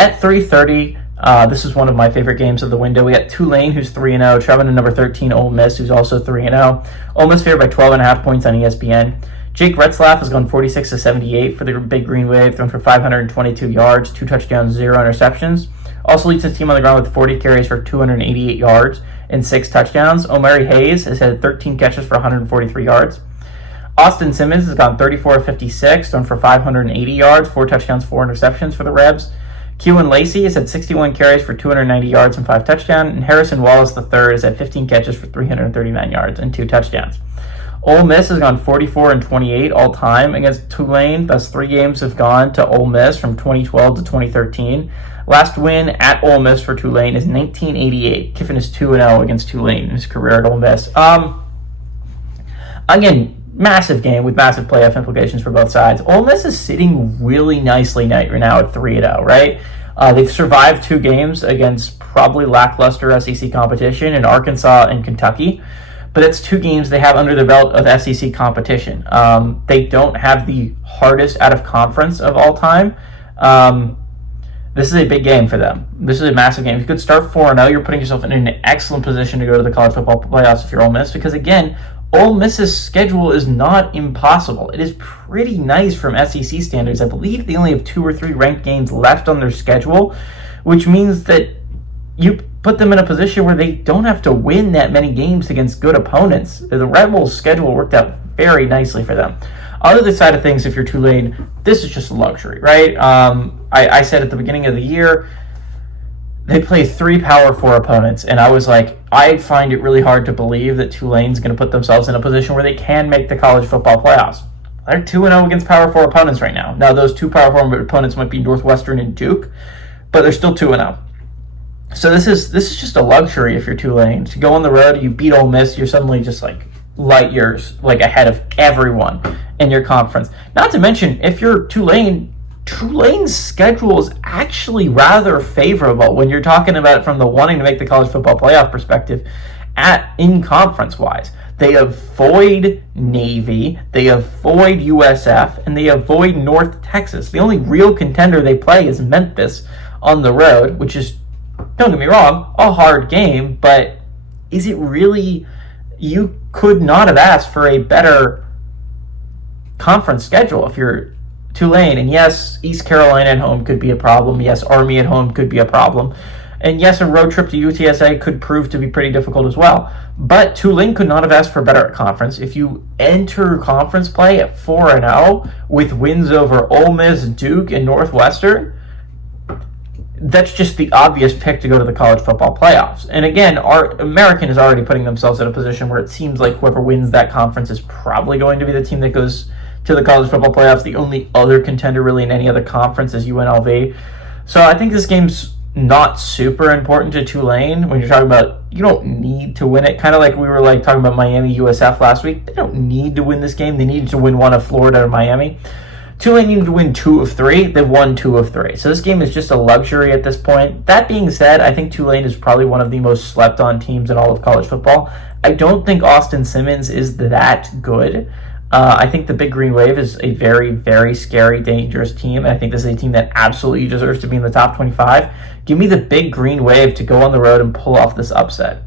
At 3:30, this is one of my favorite games of the window. We got Tulane, who's 3-0, traveling to number 13 Ole Miss, who's also 3-0. Ole Miss favored by 12.5 points on ESPN. Jake Retzlaff has gone 46-78 for the Big Green Wave, thrown for 522 yards, 2 touchdowns, 0 interceptions. Also leads his team on the ground with 40 carries for 288 yards and 6 touchdowns. Omari Hayes has had 13 catches for 143 yards. Austin Simmons has gone 34-56, thrown for 580 yards, 4 touchdowns, 4 interceptions for the Rebs. Keelan Lacey has had 61 carries for 290 yards and 5 touchdowns. And Harrison Wallace III has had 15 catches for 339 yards and 2 touchdowns. Ole Miss has gone 44-28 all time against Tulane. Thus, 3 games have gone to Ole Miss from 2012 to 2013. Last win at Ole Miss for Tulane is 1988. Kiffin is 2-0 against Tulane in his career at Ole Miss. Again, massive game with massive playoff implications for both sides. Ole Miss is sitting really nicely right now at 3-0, right? They've survived 2 games against probably lackluster SEC competition in Arkansas and Kentucky. But it's 2 games they have under the belt of SEC competition. They don't have the hardest out of conference of all time. This is a big game for them. This is a massive game. If you could start 4-0, you're putting yourself in an excellent position to go to the college football playoffs if you're Ole Miss. Because again, Ole Miss's schedule is not impossible. It is pretty nice from SEC standards. I believe they only have 2 or 3 ranked games left on their schedule, which means that you put them in a position where they don't have to win that many games against good opponents. The Red Bulls' schedule worked out very nicely for them. On the other side of things, if you're Tulane, this is just a luxury, right? I said at the beginning of the year, they play 3 Power 4 opponents, and I was like, I find it really hard to believe that Tulane's going to put themselves in a position where they can make the college football playoffs. They're 2-0 against Power 4 opponents right now. Now, those 2 Power 4 opponents might be Northwestern and Duke, but they're still 2-0. So this is just a luxury if you're Tulane. To go on the road, you beat Ole Miss, you're suddenly just like light years ahead of everyone in your conference. Not to mention, if you're Tulane, Tulane's schedule is actually rather favorable when you're talking about it from the wanting to make the college football playoff perspective in conference-wise. They avoid Navy, they avoid USF, and they avoid North Texas. The only real contender they play is Memphis on the road, which is, don't get me wrong, a hard game, but is it really? You could not have asked for a better conference schedule if you're Tulane. And yes, East Carolina at home could be a problem. Yes, Army at home could be a problem. And yes, a road trip to UTSA could prove to be pretty difficult as well. But Tulane could not have asked for better at conference. If you enter conference play at 4-0 with wins over Ole Miss, Duke, and Northwestern, that's just the obvious pick to go to the college football playoffs. And again, our American is already putting themselves in a position where it seems like whoever wins that conference is probably going to be the team that goes to the college football playoffs. The only other contender really in any other conference is UNLV. So I think this game's not super important to Tulane when you're talking about you don't need to win it. Kind of like we were talking about Miami USF last week. They don't need to win this game. They needed to win one of Florida or Miami. Tulane needed to win 2 of 3. They've won 2 of 3. So this game is just a luxury at this point. That being said, I think Tulane is probably one of the most slept-on teams in all of college football. I don't think Austin Simmons is that good. I think the Big Green Wave is a very, very scary, dangerous team. And I think this is a team that absolutely deserves to be in the top 25. Give me the Big Green Wave to go on the road and pull off this upset.